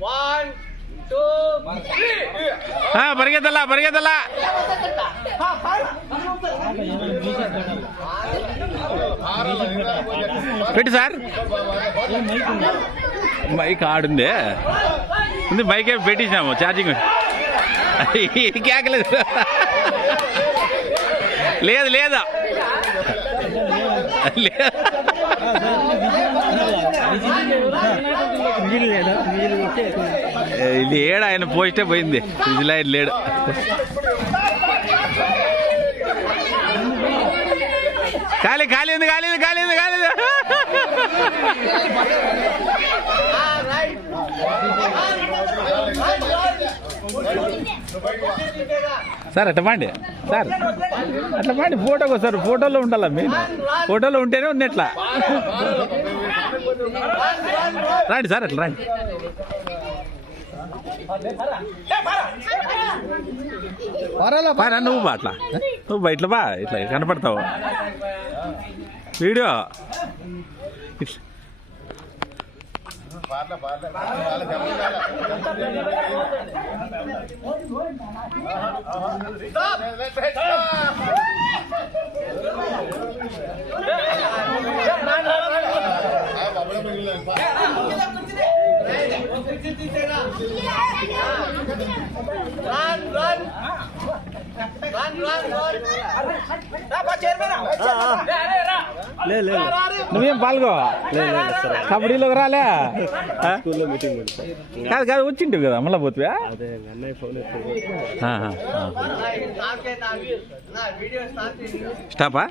1 2 3 పరిగెత్తలా పరిగెత్తలా పెట్టి sir mic ఆడుంది ఉంది మైకే పెట్టించాము ఛార్జింగ్ కేకలేదు లేదు లేదా లేడు ఆయన పోస్టే పోయింది విజిల్ ఆయన లేడు ఖాళీ ఖాళీ ఉంది ఖాళీ ఉంది ఖాళీ ఉంది ఖాళీ ఉంది సార్ అట్లా పండి సార్ అట్లా పండి ఫోటోకి వస్తారు ఫోటోలో ఉండాలా మెయిన్ ఫోటోలో ఉంటేనే ఉంది ఎట్లా రండి సార్ అట్లా రండి పైన నువ్వు బా అట్లా నువ్వు బా ఇట్లా బా ఇట్లా కనపడతావు వీడియో నువ్వేం పాల్గో కబడ్డీలోకి రాలే కాదు కాదు వచ్చింటివి కదా మళ్ళీ పోతువా స్టాపా